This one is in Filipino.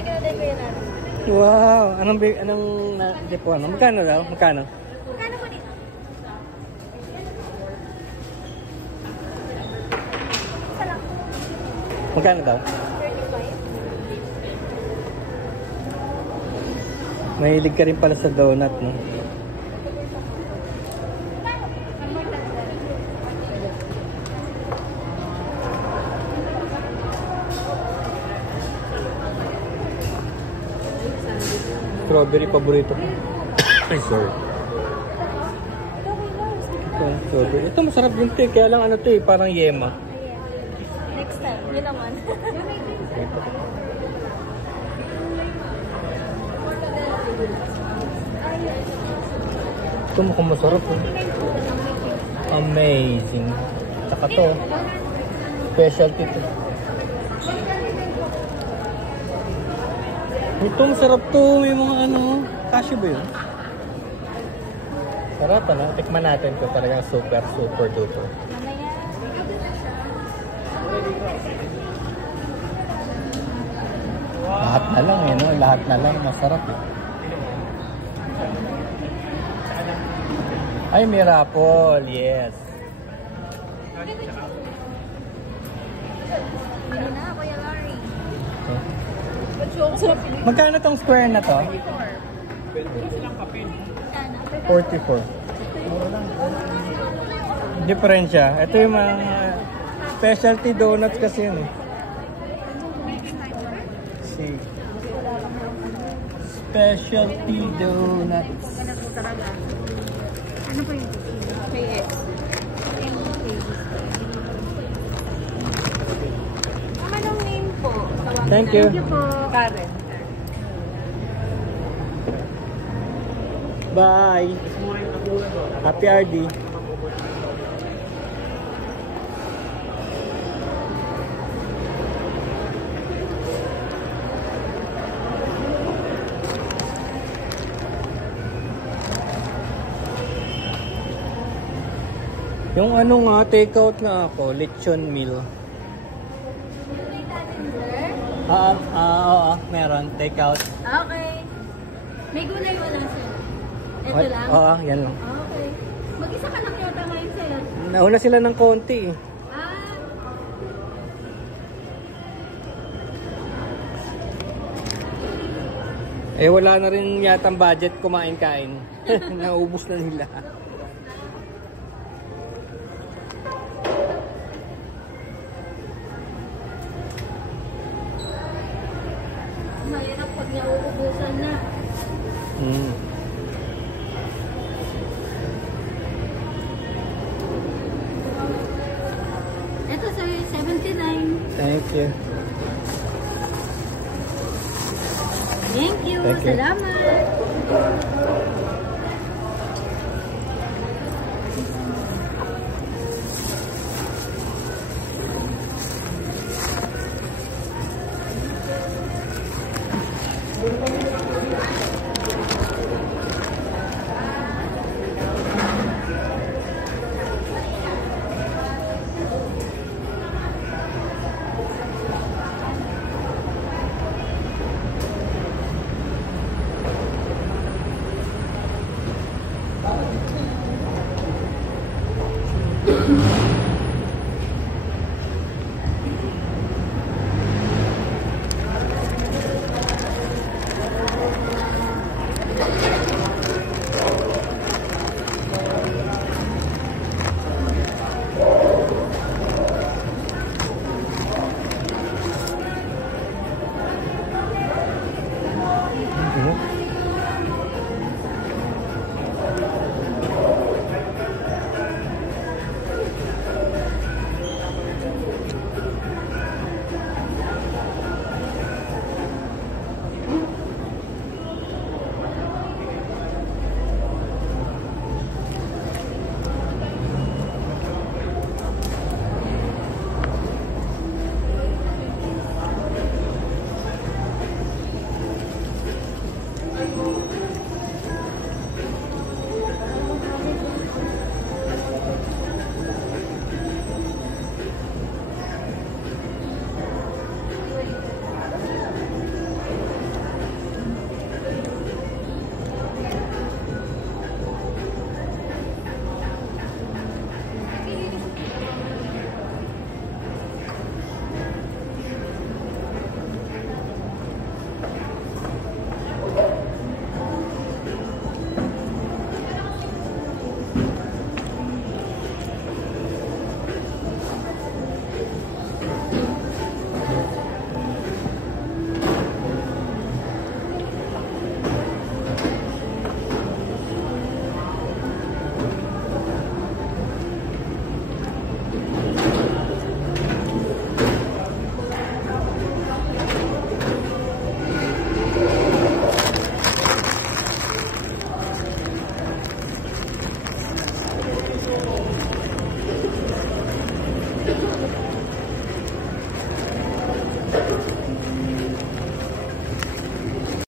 Sige na din kayo natin. Wow! Anong depo? Magkano daw? Magkano? Magkano po dito? Isa lang. Magkano daw? 35. Mahilig ka rin pala sa donut, no? Strawberry paborito ko. Ay, sorry. Ito, strawberry. Ito masarap din ito eh. Kaya lang ano ito eh, parang yema. Next time, yun naman. Ito mukhang masarap eh. Amazing. Tsaka to, specialty to. Ito masarap to. May mga ano, cashew ba yun? Sarap ano? Tikman natin to. Talagang super duper. Lahat na lang eh, no? Lahat na lang. Masarap eh. Ay, may rapol. Yes. Hindi na, Kuya Larry. Magkano tong square na to? 44. Diferensya. Ito yung mga specialty donuts kasi yun eh. See. Specialty donuts. Ano po yung KX? Anong name po? Thank you. Thank you po. Karen. Bye. Happy RD. Yung ano nga, take out na ako, lechon meal. Oo, meron, take out. Okay. May gulay wala sir? Ito lang? Oo, yan lang. Okay. Mag-isa ka lang yata ngayon sir? Nauna sila ng konti eh. Eh wala na rin yatang budget kumain-kain. Naubos na nila. Mahirap pag nauubusan na. Ito sir, 79. Thank you. Thank you. Thank you. Salamat.